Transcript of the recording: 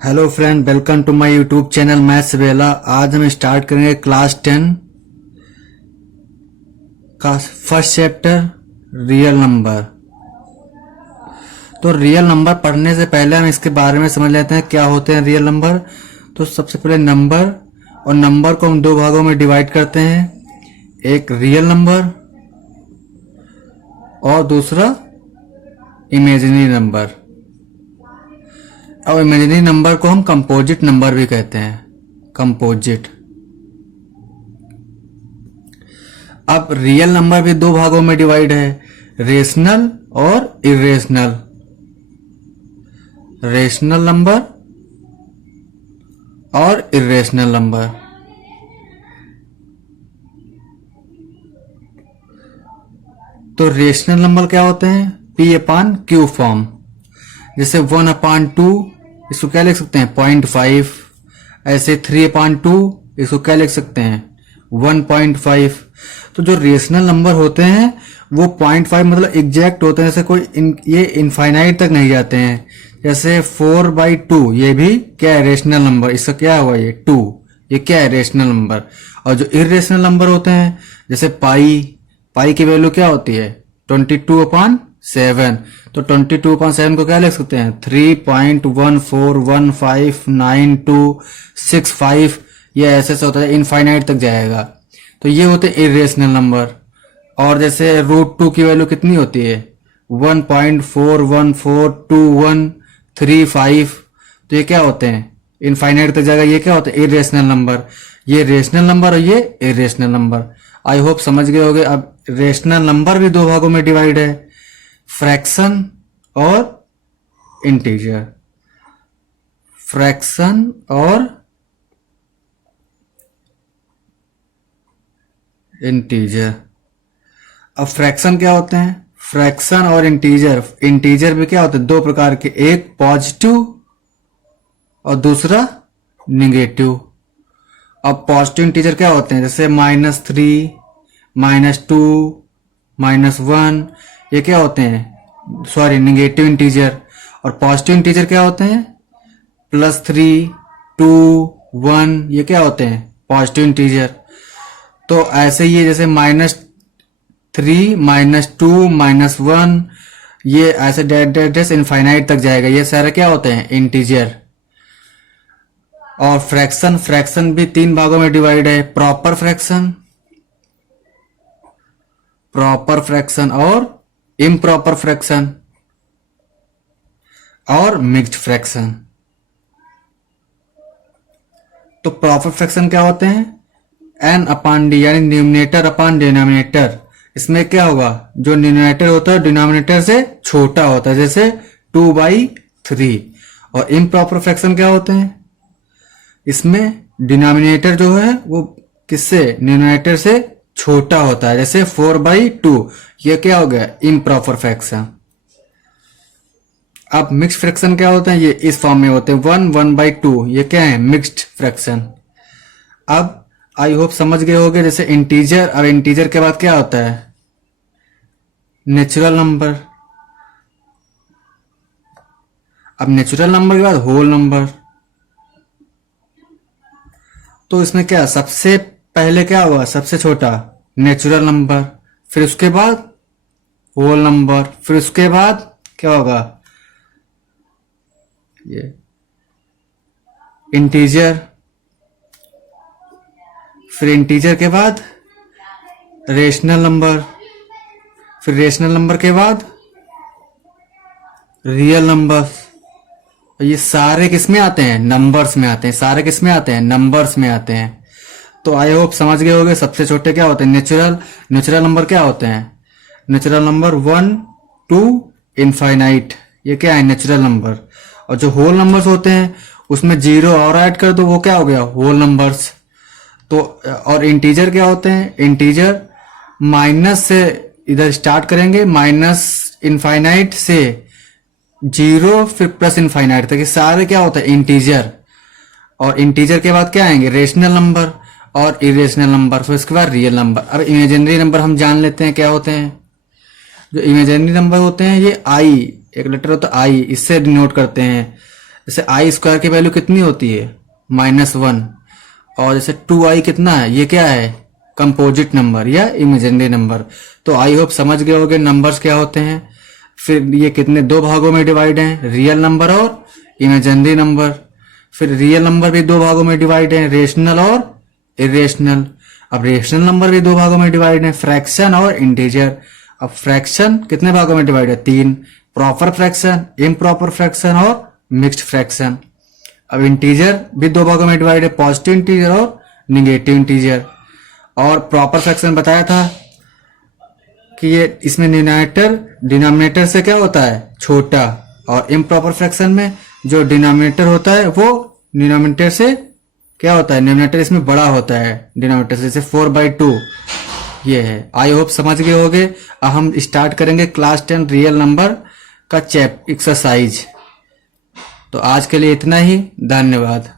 Hello friend, welcome to my YouTube channel maths Vela. आज हम start करेंगे क्लास 10 का फर्स्ट चैप्टर रियल नंबर। तो रियल नंबर पढ़ने से पहले हम इसके बारे में समझ लेते हैं क्या होते हैं रियल नंबर। तो सबसे पहले नंबर, और नंबर को हम दो भागों में डिवाइड करते हैं, एक रियल नंबर और दूसरा इमेजिनरी नंबर। और इमेजिनरी नंबर को हम कंपोजिट नंबर भी कहते हैं, कंपोजिट। अब रियल नंबर भी दो भागों में डिवाइड है, रेशनल और इरेशनल। रेशनल नंबर और इरेशनल नंबर। तो रेशनल नंबर क्या होते हैं? P अपान क्यू फॉर्म। जैसे 1/2 इसको क्या लिख सकते हैं? 0.5। ऐसे 3/2 इसको क्या लिख सकते हैं? 1.5। तो जो रेशनल नंबर होते हैं वो 0.5 मतलब एग्जैक्ट होते हैं। जैसे ये इनफाइनाइट तक नहीं जाते हैं। जैसे 4/2 ये भी क्या है? Rational number. इसका क्या हुआ? ये 2, ये क्या है? Rational number. और जो इरेशनल नंबर होते हैं जैसे पाई की वैल्यू क्या होती है? 22/7। तो 22/7 को क्या लिख सकते हैं? 3.14159265। ये ऐसे होता है, इनफाइनाइट तक जाएगा। तो ये होते हैं इरेशनल नंबर। और जैसे √2 की वैल्यू कितनी होती है? 1.414235। तो ये क्या होते हैं? इनफाइनाइट तक जाएगा। ये क्या होता है? Irrational number. ये रेशनल नंबर और ये इरेशनल नंबर। आई होप समझ गए होगे। अब रेशनल नंबर भी दो भागों में डिवाइड है, फ्रैक्शन और इंटीजर। फ्रैक्शन और इंटीजर। अब फ्रैक्शन क्या होते हैं? फ्रैक्शन और इंटीजर। इंटीजर भी क्या होते हैं? दो प्रकार के, एक पॉजिटिव और दूसरा निगेटिव। अब पॉजिटिव इंटीजर क्या होते हैं? जैसे -3, -2, -1। ये क्या होते हैं? Sorry, negative integer. और पॉजिटिव इंटीजर क्या होते हैं? +3, 2, 1। ये क्या होते हैं? Positive integer. तो ऐसे ही जैसे -3, -2, -1, ये ऐसे डैश इनफाइनाइट तक जाएगा। ये सारे क्या होते हैं? इंटीजर। और फ्रैक्शन भी तीन भागों में डिवाइड है, प्रॉपर फ्रैक्शन और इम्प्रॉपर फ्रैक्शन और मिक्स्ड फ्रैक्शन। तो प्रॉपर फ्रैक्शन क्या होते हैं? N/D, यानी न्यूमिनेटर अपान डिनोमिनेटर। इसमें क्या होगा? जो न्यूमिनेटर होता है डिनोमिनेटर से छोटा होता है, जैसे 2/3। और इम्प्रॉपर फ्रैक्शन क्या होते हैं? इसमें डिनोमिनेटर जो है वो किससे? न्यूमिनेटर से छोटा होता है, जैसे 4/2। ये क्या हो गया? Improper fraction. अब मिक्स्ड फ्रैक्शन क्या होते हैं? ये इस फॉर्म में होते हैं, 1/2। ये क्या है? Mixed fraction. अब आई होप समझ गए होगे। जैसे इंटीजर, अब इंटीजर के बाद क्या होता है? Natural number. अब नेचुरल नंबर के बाद होल नंबर। तो इसमें क्या, सबसे पहले क्या होगा? सबसे छोटा नेचुरल नंबर, फिर उसके बाद होल नंबर, फिर उसके बाद क्या होगा? ये इंटीजर, फिर इंटीजर के बाद रेशनल नंबर, फिर रेशनल नंबर के बाद रियल नंबर। ये सारे किस में आते हैं? नंबर्स में आते हैं। सारे किस में आते हैं? नंबर्स में आते हैं। तो आई होप समझ गए होगे। सबसे छोटे क्या होते हैं? नेचुरल नंबर क्या होते हैं? Natural number 1 to infinite. ये क्या है? Natural number. और जो होल नंबर्स होते हैं उसमें 0 और ऐड कर दो, वो क्या हो गया? Whole numbers. तो और इंटीजर क्या होते हैं? इंटीजर माइनस से इधर स्टार्ट करेंगे, माइनस इनफाइनाइट से 0 फिर प्लस इनफाइनाइट तक। ये सारे क्या होता है? इंटीजर। और इंटीजर के बाद क्या आएंगे? रेशनल नंबर और इरेशनल नंबर, फिर उसके बाद रियल नंबर। अब इमेजिनरी नंबर हम जान लेते हैं क्या होते हैं। जो इमेजिनरी नंबर होते हैं, ये आई, एक लेटर होता है आई, इससे डिनोट करते हैं। जैसे आई स्क्वायर की वैल्यू कितनी होती है, -1। और जैसे 2i कितना है, ये क्या है, कंपोजिट नंबर या इमेजिनरी नंबर। तो आई होप समझ गए होगे नंबर्स क्या होते हैं। फिर ये कितने दो भागों में डिवाइड हैं, रियल नंबर और इमेजिनरी नंबर। फिर रियल नंबर भी दो भागों में डिवाइड हैं, रेशनल और इरेशनल। अब रेशनल नंबर भी दो भागों में डिवाइड है, फ्रैक्शन और इंटीजर। अब फ्रैक्शन कितने भागों में डिवाइड है, 3, प्रॉपर फ्रैक्शन, इम्प्रॉपर फ्रैक्शन और मिक्स्ड फ्रैक्शन। अब इंटीजर भी दो भागों में डिवाइड है, पॉजिटिव इंटीजर और निगेटिव इंटीजर। और प्रॉपर फ्रैक्शन बताया था कि ये इसमें डिनोमिनेटर से क्या होता है, छोटा। और इम्प्रॉपर फ्रैक्शन में जो डिनोमिनेटर होता है वो डिनोमिनेटर से क्या होता है, न्यूमरेटर इसमें बड़ा होता है डिनोमिनेटर से, जैसे 4/2 ये है। आई होप समझ गए होगे। अब हम स्टार्ट करेंगे क्लास 10 रियल नंबर का एक्सरसाइज। तो आज के लिए इतना ही, धन्यवाद।